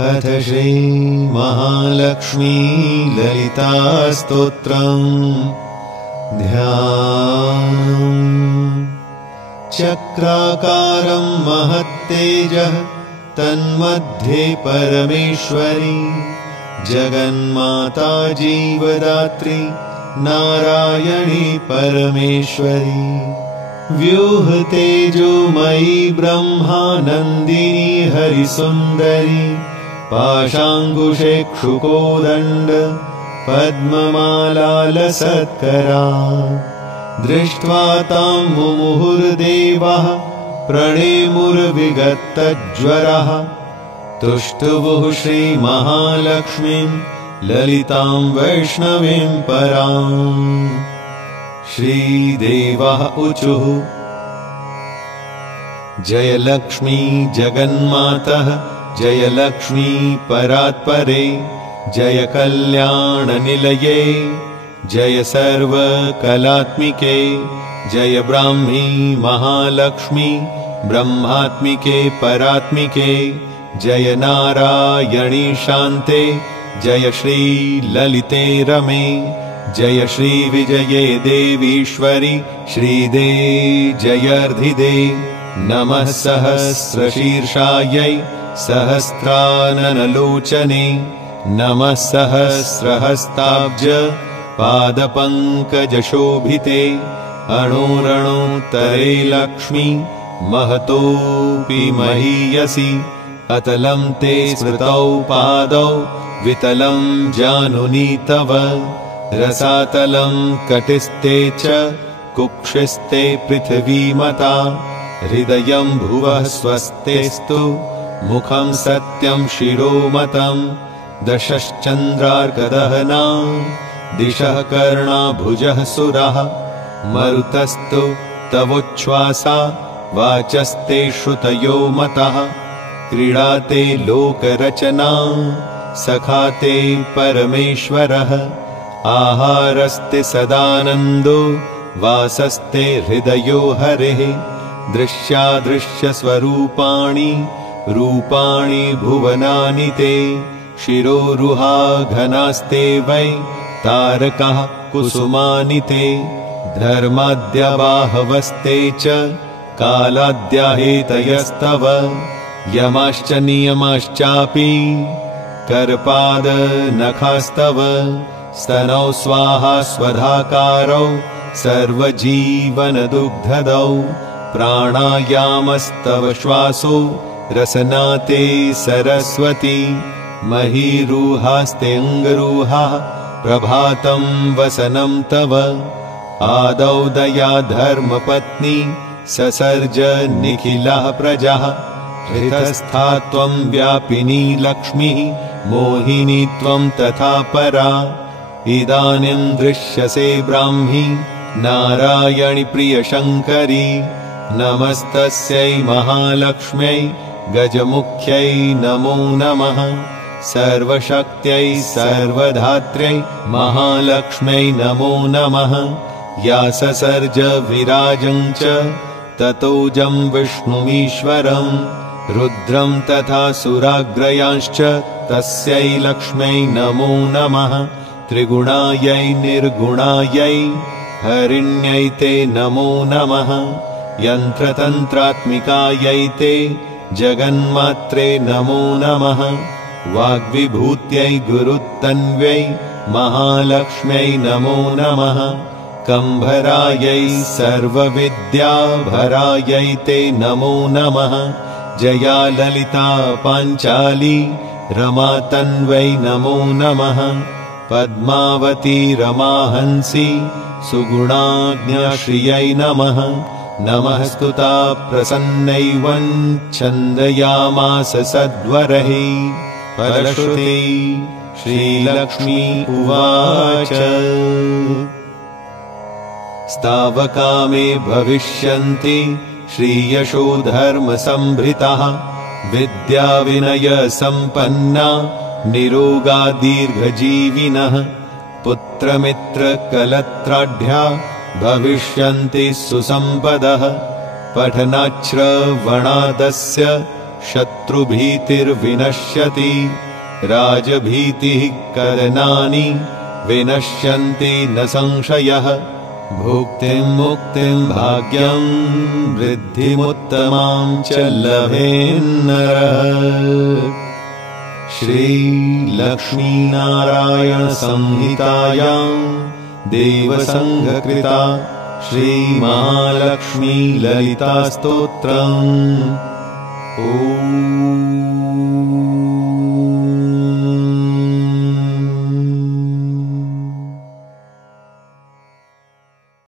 अथ श्री महालक्ष्मी ललिता स्तोत्रम् ध्यानम्। चक्राकारं महत्तेजः तन्मध्ये परमेश्वरी, जगन्माता जीवदात्री नारायणी परमेश्वरी। व्यूहतेजोमयी ब्रह्मानन्दिनी हरिसुन्दरी, पाशाङ्कुशे क्षुकोदण्ड पद्ममालालसत्करा। दृष्ट्वा तां मुमुहुर्देवाः प्रणेमुर्विगतज्वरः, तुष्टुवुः श्रीमहालक्ष्मीं ललितां वैष्णवीं पराम्। श्रीदेवः ऊचुः जय लक्ष्मी जगन्मातः, जय लक्ष्मी परात्परे, जय कल्याणनिलये, जय सर्वकलात्मिके, जय ब्राह्मी महालक्ष्मी ब्रह्मात्मिके परात्मिके, जय नारायणी शान्ते, जय श्री ललिते रमे, जय श्री विजये देवीश्वरि श्रीदे जयर्धिदे। नमः सहस्रशीर्षायै सहस्राननलोचने, नमः सहस्रहस्ताब्ज पादपङ्कजशोभिते। अणोरणोत्तरे लक्ष्मी महतोऽपि महीयसि, अतलं ते स्मृतौ पादौ वितलं जानुनी तव। रसातलं कटिस्ते च कुक्षिस्ते पृथिवीमता, हृदयं भुवः स्वस्तेस्तु मुखं सत्यं शिरोमतं। दशश्चन्द्रार्कदहना दिशः कर्णाभुजः सुरः, मरुतस्तु तवोच्छ्वासा वाचस्ते श्रुतयो मतः। क्रीडाते लोकरचना सखाते परमेश्वरः, आहारस्ते सदानन्दो वासस्ते हृदयो हरेः। दृश्यादृश्यस्वरूपाणि रूपाणि भुवनानि ते, शिरोरुहा घनास्ते वै तारकाः कुसुमानि ते। धर्माद्यबाहवस्ते च कालाद्याहेतयस्तव, यमाश्च नियमाश्चापि कर्पादनखास्तव। स्तनौ स्वाहा स्वधाकारौ सर्वजीवनदुग्धदौ, प्राणायामस्तव श्वासो रसनाते सरस्वती। महीरुहास्ते अङ्गरुहाः प्रभातं वसनं तव। आदौ दया धर्मपत्नी ससर्ज निखिलाः प्रजाः, हृतस्था त्वं व्यापिनी लक्ष्मीः मोहिनी त्वं तथा परा। इदानीं दृश्यसे ब्राह्मी नारायणि प्रियशङ्करी, नमस्तस्यै महालक्ष्म्यै गजमुख्यै नमो नमः। सर्वशक्त्यै सर्वधात्र्यै महालक्ष्म्यै नमो नमः। या ससर्ज विराजं च ततोजं विष्णुमीश्वरं, रुद्रं तथा सुराग्रयांश्च तस्यै लक्ष्म्यै नमो नमः। त्रिगुणायै निर्गुणायै हरिण्यै ते नमो नमः। यन्त्रतन्त्रात्मिकायै ते जगन्मात्रे नमो नमः। वाग्विभूत्यै गुरुत्तन्व्यै महालक्ष्म्यै नमो नमः। कम्भरायै सर्वविद्याभरायै ते नमो नमः। जया ललिता पाञ्चाली रमातन्वै नमो नमः। पद्मावती रमाहंसी सुगुणाज्ञाश्रियै नमः। नमः स्तुता प्रसन्नैवं छन्दयामास सद्वरैः। फलश्रुति श्रीलक्ष्मी उवाच स्तावका मे भविष्यन्ति श्रीयशो धर्मसम्भृताः। विद्याविनयसम्पन्ना निरोगा दीर्घजीविनः। पुत्रमित्रकलत्राढ्या भविष्यन्ति सुसम्पदः। पठनाच्छ्रवणादस्य शत्रुभीतिर्विनश्यति राजभीतिः करणानि विनश्यन्ति न संशयः भुक्तिं मुक्तिं भाग्यं वृद्धिमुत्तमां च लभेन्नरः श्रीलक्ष्मीनारायणसंहितायां देवसङ्घकृता श्रीमहालक्ष्मी ललितास्तोत्रम्। ॐ